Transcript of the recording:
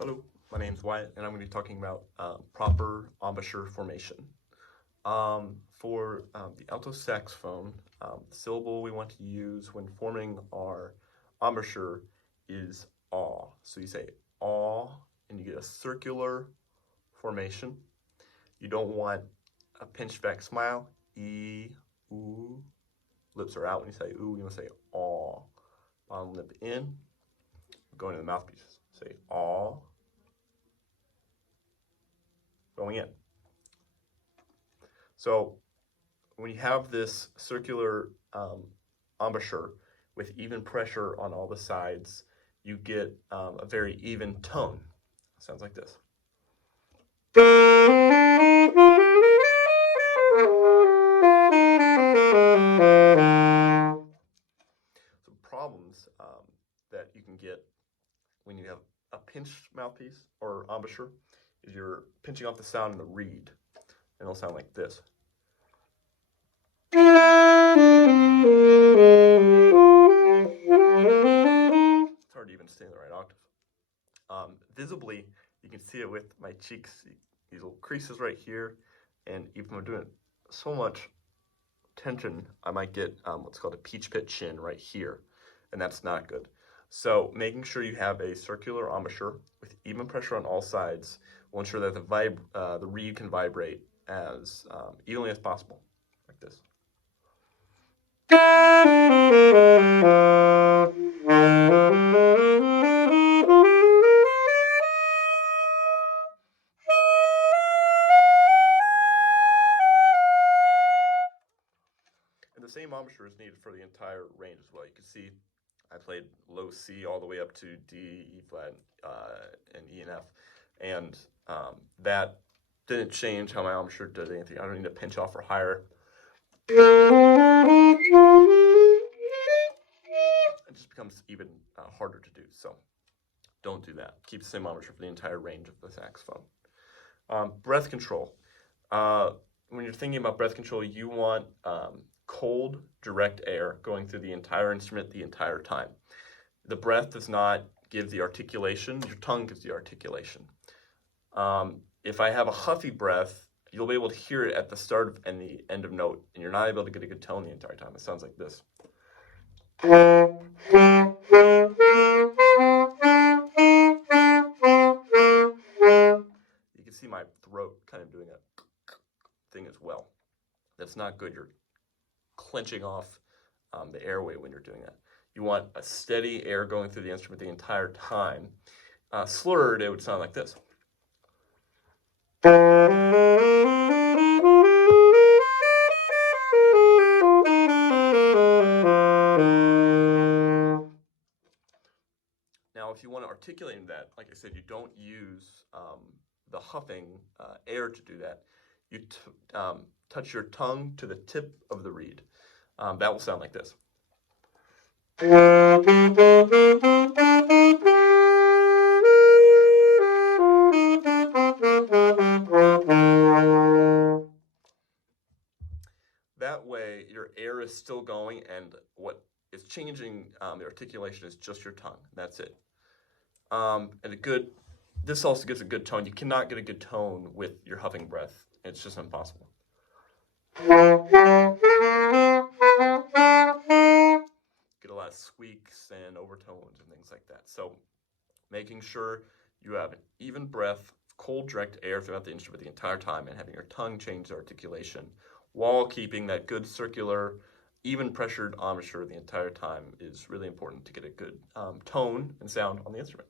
Hello, my name's Wyatt, and I'm going to be talking about proper embouchure formation. For the alto saxophone, the syllable we want to use when forming our embouchure is aw. So you say aw, and you get a circular formation. You don't want a pinched back smile, e, ooh. Lips are out when you say ooh, you want to say aw. Bottom lip in, going to the mouthpiece. Say aw, going in. So when you have this circular embouchure with even pressure on all the sides, you get a very even tone. Sounds like this. Some problems that you can get when you have a pinched mouthpiece or embouchure is you're pinching off the sound in the reed, and it'll sound like this. It's hard to even stay in the right octave. Visibly, you can see it with my cheeks, these little creases right here, and even if I'm doing so much tension, I might get what's called a peach pit chin right here, and that's not good. So making sure you have a circular embouchure with even pressure on all sides will ensure that the reed can vibrate as evenly as possible, like this. And the same embouchure is needed for the entire range as well. You can see I played low C all the way up to D, E flat, and E and F, and that didn't change how my embouchure did anything. I don't need to pinch off or higher. It just becomes even harder to do. So don't do that. Keep the same embouchure for the entire range of the saxophone. Breath control. When you're thinking about breath control, you want cold, direct air going through the entire instrument the entire time. The breath does not give the articulation, your tongue gives the articulation. If I have a huffy breath, you'll be able to hear it at the start and the end of note, and you're not able to get a good tone the entire time. It sounds like this. You can see my throat kind of doing a thing as well. That's not good. You're clenching off the airway when you're doing that. You want a steady air going through the instrument the entire time. Slurred, it would sound like this. Now, if you want to articulate that, like I said, you don't use the huffing air to do that. You touch your tongue to the tip of the reed. That will sound like this. That way, your air is still going, and what is changing the articulation is just your tongue. That's it. This also gives a good tone. You cannot get a good tone with your huffing breath. It's just impossible. Get a lot of squeaks and overtones and things like that. So making sure you have an even breath, cold, direct air throughout the instrument the entire time, and having your tongue change the articulation while keeping that good circular, even pressured embouchure the entire time is really important to get a good tone and sound on the instrument.